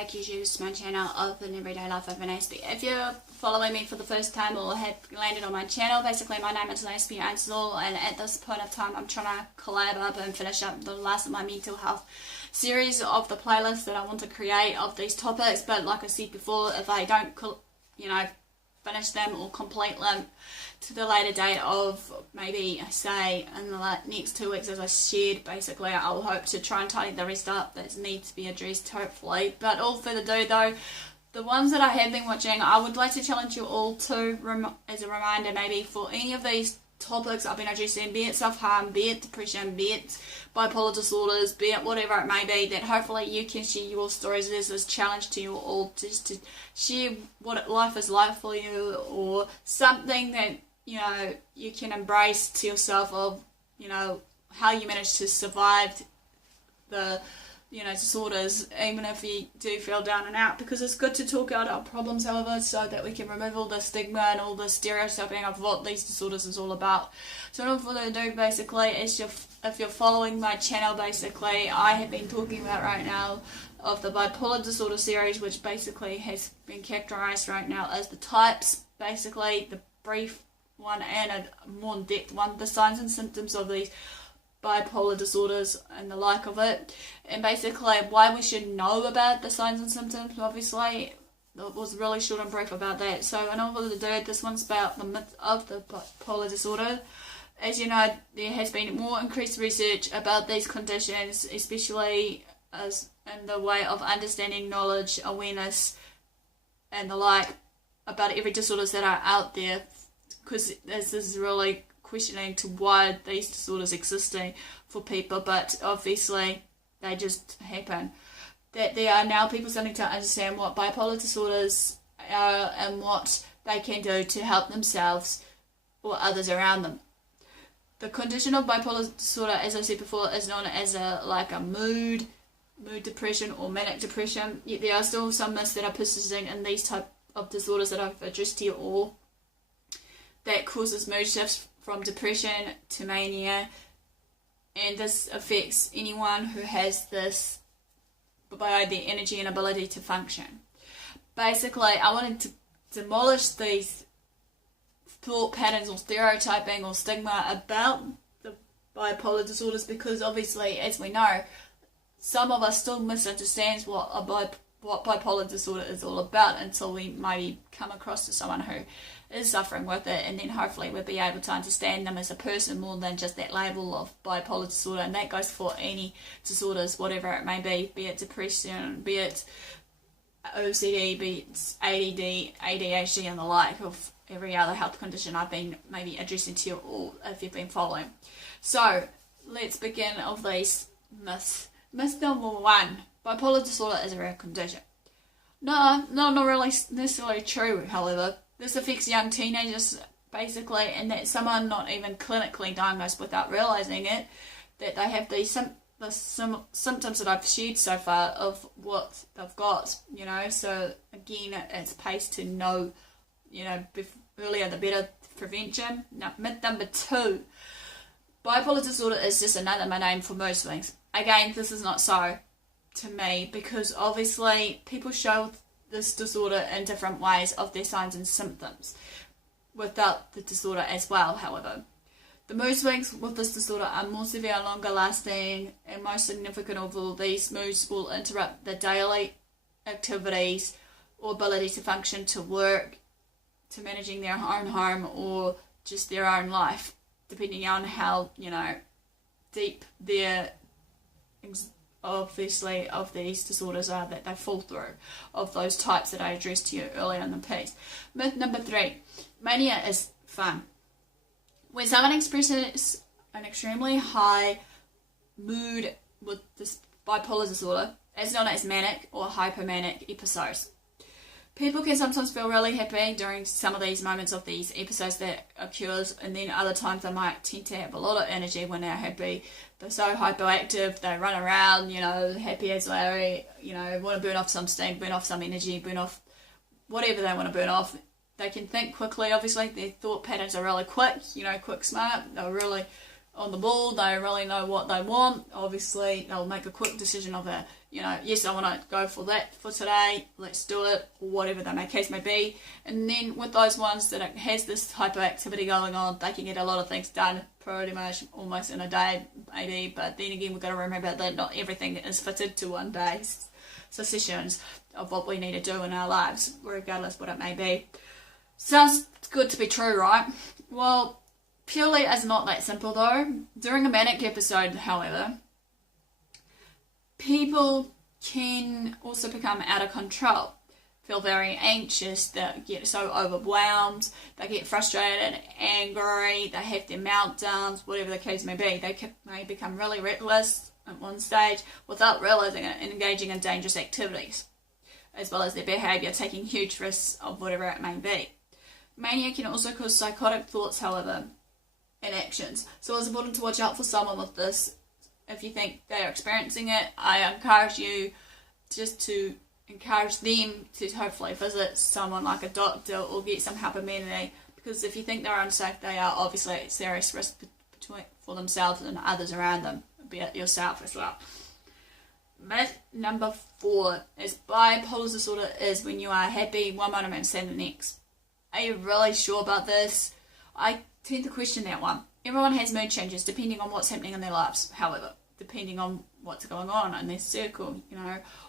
back, you choose my channel of an everyday life of an ASB. If you're following me for the first time or have landed on my channel, basically my name is ASB Ansel, and at this point of time I'm trying to collab up and finish up the last of my mental health series of the playlist that I want to create of these topics. But like I said before, if I don't, finish them or complete them to the later date of maybe, say, in the next 2 weeks, as I shared, basically I'll hope to try and tidy the rest up that needs to be addressed, hopefully. But all further ado though, the ones that I have been watching, I would like to challenge you all to, as a reminder maybe, for any of these topics I've been addressing, be it self-harm, be it depression, be it bipolar disorders, be it whatever it may be, that hopefully you can share your stories. There's this challenge to you all just to share what life is like for you, or something that you can embrace to yourself of how you managed to survive the disorders, even if you do feel down and out, because it's good to talk out our problems, however, so that we can remove all the stigma and all the stereotyping of what these disorders is all about. So all further ado, basically, if you're following my channel, basically, I have been talking about right now of the bipolar disorder series, which basically has been characterized right now as the types, basically the brief one and a more in-depth one, the signs and symptoms of these bipolar disorders and the like of it, and basically why we should know about the signs and symptoms. Obviously it was really short and brief about that. So in all further ado, this one's about the myth of the bipolar disorder. As you know, there has been more increased research about these conditions, especially as in the way of understanding, knowledge, awareness and the like about every disorders that are out there, because this is really questioning to why these disorders existing for people, but obviously they just happen. That there are now people starting to understand what bipolar disorders are and what they can do to help themselves or others around them. The condition of bipolar disorder, as I said before, is known as a mood depression or manic depression. Yet there are still some myths that are persisting in these type of disorders that I've addressed here, all that causes mood shifts from depression to mania, and this affects anyone who has this by their energy and ability to function. Basically, I wanted to demolish these thought patterns or stereotyping or stigma about the bipolar disorders, because obviously, as we know, some of us still misunderstands what bipolar disorder is all about until we maybe come across to someone who is suffering with it, and then hopefully we'll be able to understand them as a person more than just that label of bipolar disorder. And that goes for any disorders, whatever it may be it depression, be it OCD, be it ADD, ADHD and the like, of every other health condition I've been maybe addressing to you all if you've been following. So let's begin of these myths. Myth number 1, bipolar disorder is a rare condition. No, not really necessarily true, however. This affects young teenagers, basically, and that someone not even clinically diagnosed without realising it, that they have these symptoms that I've shared so far of what they've got, So, again, it's paced to know, earlier the better prevention. Now, myth number 2, bipolar disorder is just another name for mood swings. Again, this is not so to me, because obviously people show this disorder in different ways of their signs and symptoms without the disorder as well. However, the mood swings with this disorder are more severe and longer lasting, and most significant of all, these moods will interrupt the daily activities or ability to function, to work, to managing their own home, or just their own life, depending on how deep their obviously of these disorders are that they fall through, of those types that I addressed to you earlier in the piece. Myth number 3, mania is fun. When someone expresses an extremely high mood with this bipolar disorder, it's known as manic or hypomanic episodes. People can sometimes feel really happy during some of these moments of these episodes that occurs, and then other times they might tend to have a lot of energy when they're happy. They're so hyperactive, they run around, happy as Larry, want to burn off some steam, burn off some energy, burn off whatever they want to burn off. They can think quickly, obviously, their thought patterns are really quick, quick, smart, they're really on the ball, they really know what they want. Obviously, they'll make a quick decision of a, yes, I want to go for that for today, let's do it, or whatever the case may be. And then with those ones that has this hyperactivity going on, they can get a lot of things done pretty much almost in a day, maybe. But then again, we've got to remember that not everything is fitted to one day's sessions of what we need to do in our lives, regardless what it may be. Sounds good to be true, right? Well, purely as not that simple though. During a manic episode, however, people can also become out of control, feel very anxious, they get so overwhelmed, they get frustrated, angry, they have their meltdowns, whatever the case may be. They may become really reckless at one stage without realising it and engaging in dangerous activities, as well as their behaviour, taking huge risks of whatever it may be. Mania can also cause psychotic thoughts, however, and actions. So it's important to watch out for someone with this. If you think they are experiencing it, I encourage you just to encourage them to hopefully visit someone like a doctor or get some help immediately, because if you think they're unsafe, they are obviously at serious risk for themselves and others around them, be it yourself as well. Myth number 4 is bipolar disorder is when you are happy one moment and sad the next. Are you really sure about this? I tend to question that one. Everyone has mood changes depending on what's happening in their lives, however, depending on what's going on in their circle,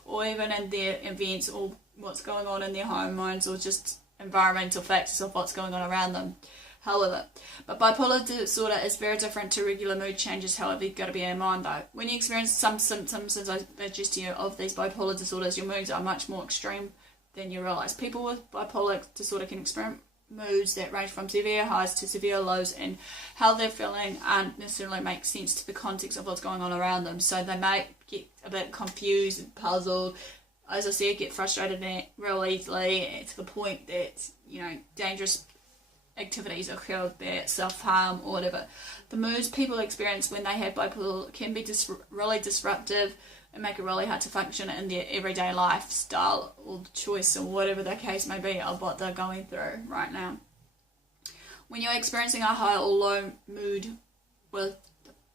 or even in their events, or what's going on in their hormones, or just environmental factors of what's going on around them. However, but bipolar disorder is very different to regular mood changes, however, you've got to be in mind though. When you experience some symptoms, as I mentioned to you, of these bipolar disorders, your moods are much more extreme than you realise. People with bipolar disorder can experience moods that range from severe highs to severe lows, and how they're feeling aren't necessarily make sense to the context of what's going on around them. So they might get a bit confused and puzzled. As I said, get frustrated real easily to the point that, dangerous activities occur, be it self-harm or whatever. The moods people experience when they have bipolar can be really disruptive and make it really hard to function in their everyday lifestyle or the choice or whatever the case may be of what they're going through right now. When you're experiencing a high or low mood with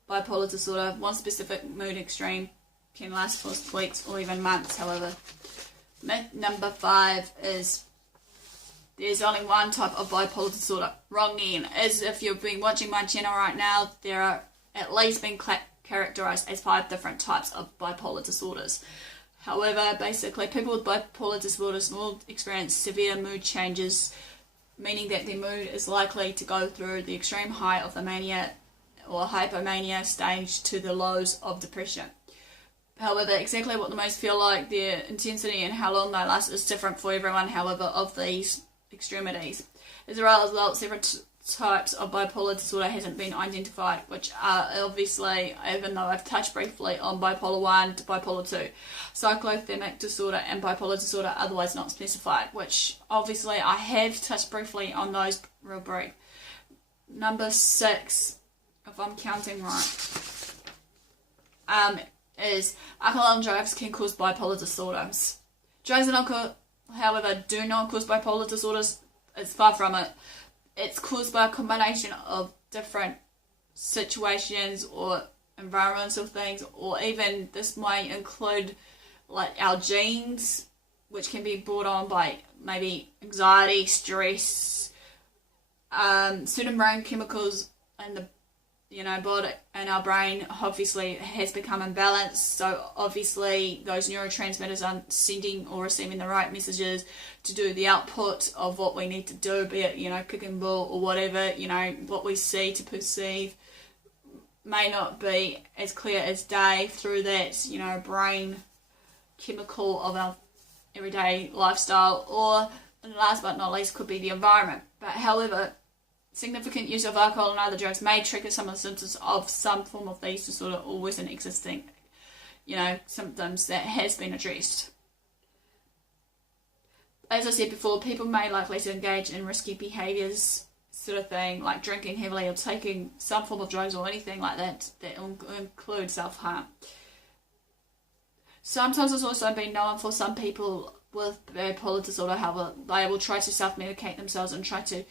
bipolar disorder, one specific mood extreme can last for weeks or even months, however. Myth number 5 is there's only one type of bipolar disorder. Wrong again. As if you've been watching my channel right now, there are at least been characterized as 5 different types of bipolar disorders. However, basically, people with bipolar disorders will experience severe mood changes, meaning that their mood is likely to go through the extreme high of the mania or hypomania stage to the lows of depression. However, exactly what the moods feel like, their intensity and how long they last is different for everyone, however, of these extremities. As a result, several types of bipolar disorder hasn't been identified, which are obviously, even though I've touched briefly on bipolar 1 to bipolar 2, cyclothymic disorder and bipolar disorder otherwise not specified, which obviously I have touched briefly on those real brief. Number 6, if I'm counting right, is alcohol and drugs can cause bipolar disorders. Drugs and alcohol, however, do not cause bipolar disorders. It's far from it. It's caused by a combination of different situations or environmental things, or even this might include like our genes, which can be brought on by maybe anxiety, stress, certain brain chemicals in the body and our brain obviously has become imbalanced, so obviously those neurotransmitters aren't sending or receiving the right messages to do the output of what we need to do, be it kick and ball or whatever. What we see to perceive may not be as clear as day through that brain chemical of our everyday lifestyle, or last but not least could be the environment. But however, significant use of alcohol and other drugs may trigger some of the symptoms of some form of these disorder or worsen existing, symptoms that has been addressed. As I said before, people may likely to engage in risky behaviours, sort of thing, like drinking heavily or taking some form of drugs or anything like that include self-harm. Sometimes it's also been known for some people with bipolar disorder, however, they will try to self-medicate themselves and try to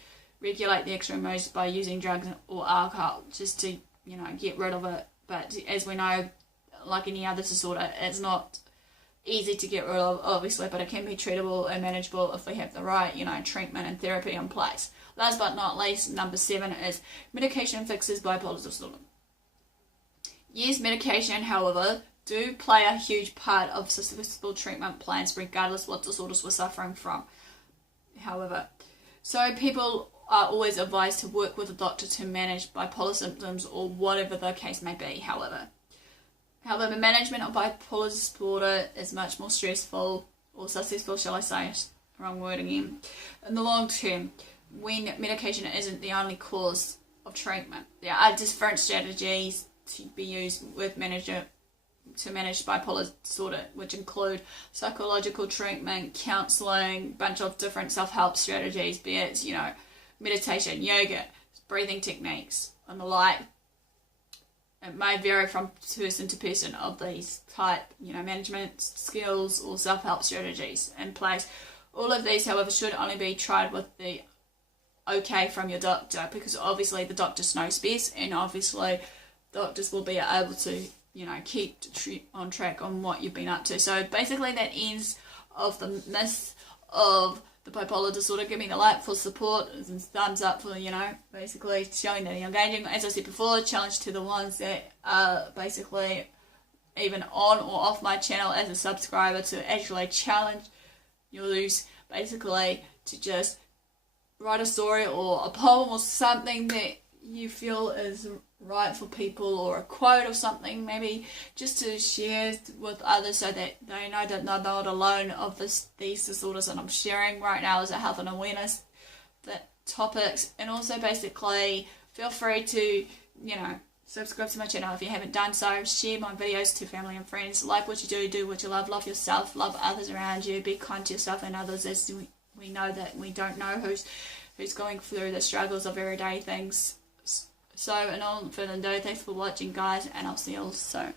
regulate the extreme moods by using drugs or alcohol just to you know, get rid of it. But as we know, like any other disorder, it's not easy to get rid of, obviously, but it can be treatable and manageable if we have the right, you know, treatment and therapy in place. Last but not least, number 7 is medication fixes bipolar disorder. Yes, medication, however, do play a huge part of successful treatment plans regardless what disorders we're suffering from. However, so people are always advised to work with a doctor to manage bipolar symptoms or whatever the case may be. However, management of bipolar disorder is much more stressful, or successful, shall I say, wrong word again, in the long term, when medication isn't the only cause of treatment. There are different strategies to be used with to manage bipolar disorder, which include psychological treatment, counselling, bunch of different self-help strategies, be it, you know, meditation, yoga, breathing techniques, and the like. It may vary from person to person of these type, you know, management skills or self-help strategies in place. All of these, however, should only be tried with the okay from your doctor, because obviously the doctors knows best, and obviously doctors will be able to, you know, keep on track on what you've been up to. So basically that ends of the myth of the bipolar disorder. Give me the like for support and thumbs up for, you know, basically showing that you're engaging. As I said before, challenge to the ones that are basically even on or off my channel as a subscriber to actually challenge yours, basically to just write a story or a poem or something that you feel is right for people, or a quote or something, maybe just to share with others so that they know that they're not alone of these disorders that I'm sharing right now as a health and awareness topics. And also basically feel free to, you know, subscribe to my channel if you haven't done so, share my videos to family and friends, like what you do what you love yourself, love others around you, be kind to yourself and others, as we know that we don't know who's going through the struggles of everyday things. So, and all further ado, thanks for watching, guys, and I'll see you all soon.